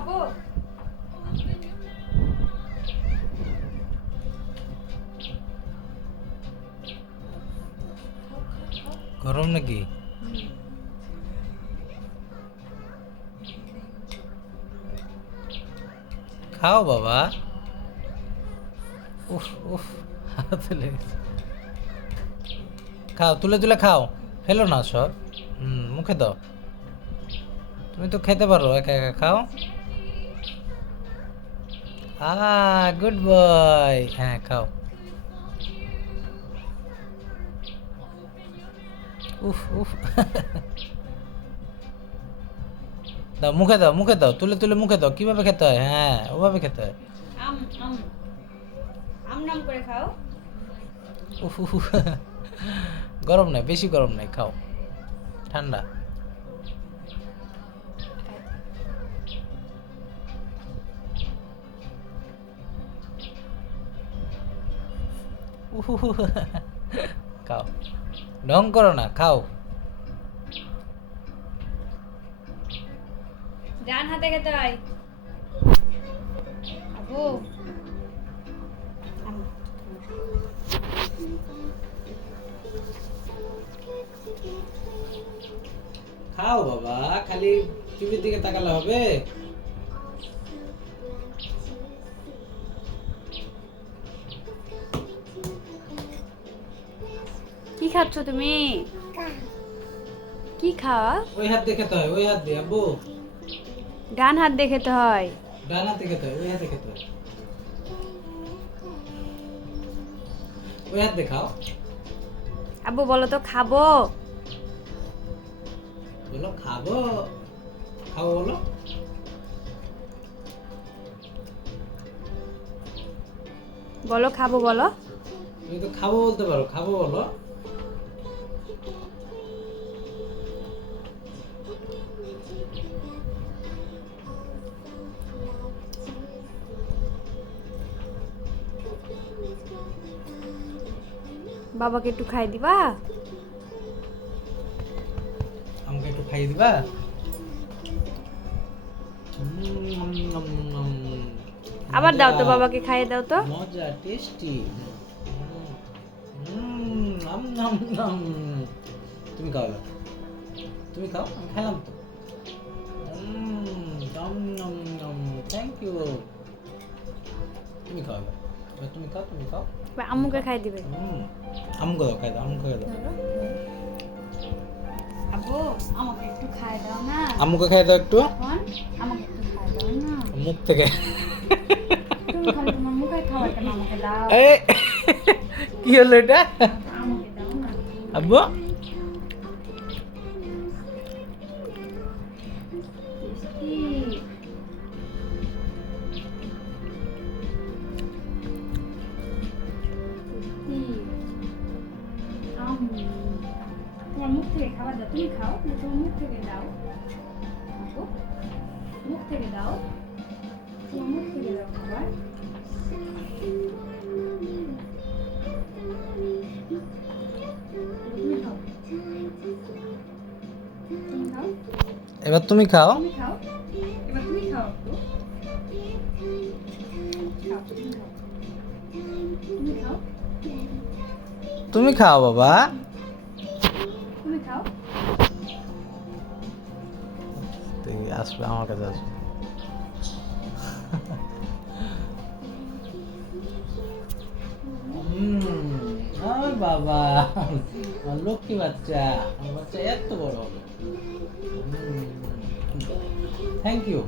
খাবো। গরম নাকি? খাও বাবা। উফ উফ, হাতে লেগেছে। খাও, তুলে তুলে খাও, ফেলো না সব। মুখে দাও। তুমি তো খেতে পারো, একা একা খাও। Good boy. হ্যাঁ খাও। উফ উফ। দাও, মুখে দাও, মুখে দাও, তুলে তুলে মুখে দাও। কিভাবে খেতে হয়? হ্যাঁ, ওভাবে খেতে হয়। আম আম আম নাম করে খাও। উফ উফ উফ। গরম নাই, বেশি গরম নাই, খাও। ঠান্ডা। উফ উফ উফ। খাও, ঢং করো না, খাও। ডান হাতে খেতে হয়। আবু আম। খাও বাবা, খালি টিভির দিকে তাকালে হবে? কি খাচ্ছ তুমি? কি খাওয়া? ওই হাত দিয়ে খেতে হয়, ওই হাত দিয়ে আব্বু। ডান হাত দিয়ে খেতে হয়। ডান হাতে খেতে হয়, ওই হাতে খেতে হয়। ওই হাত দিয়ে খাও। আব্বু বলো তো খাবো। বলো খাবো। খাবো বলো। বলো খাবো বলো। তুমি তো খাবো বলতে পারো, খাবো বলো। বাবাকে একটু খাই দিবা? আমাকে একটু খাইয়ে দিবা? আবার দাও তো, বাবাকে খাইয়ে দাও তো। মজা, টেস্টি। তুমি খাও এবার। তুমি খাও, আমি খেলাম তো। Thank you. তুমি খাও এবার। এবার তুমি খাও, তুমি খাও। এবার আম্মুকে খাই দিবে। আমুকে দাও, খাই দাও, আমুকে খাই দাও। আব্বু আমাকে একটু খাই দাও না। আম্মুকে খাই দাও একটু। এখন আমাকে একটু খাই দাও না। মুখ থেকে। তুমি খালি তোমার মুখে খাওয়াটা আমাকে দাও। এই, কি হলো এটা? আমাকে দাও না। আব্বু টেস্টি। তোমার মুখ থেকে খাবার দাও, তুমি খাও না, তোমার মুখ থেকে দাও। আপু, মুখ থেকে দাও, তোমার মুখ থেকে দাও খাবার। তুমি খাও, তুমি খাও, এবার তুমি খাও। তুমি খাও, এবার তুমি খাও আপু। খাও, তুমি খাও, তুমি খাও, তুমি খাও বাবা। তুমি খাও। তুই আসবে আমার কাছে, আসবে। আমার বাবা, আমার লক্ষ্মী বাচ্চা, আমার বাচ্চা এত বড় হলো। Thank you.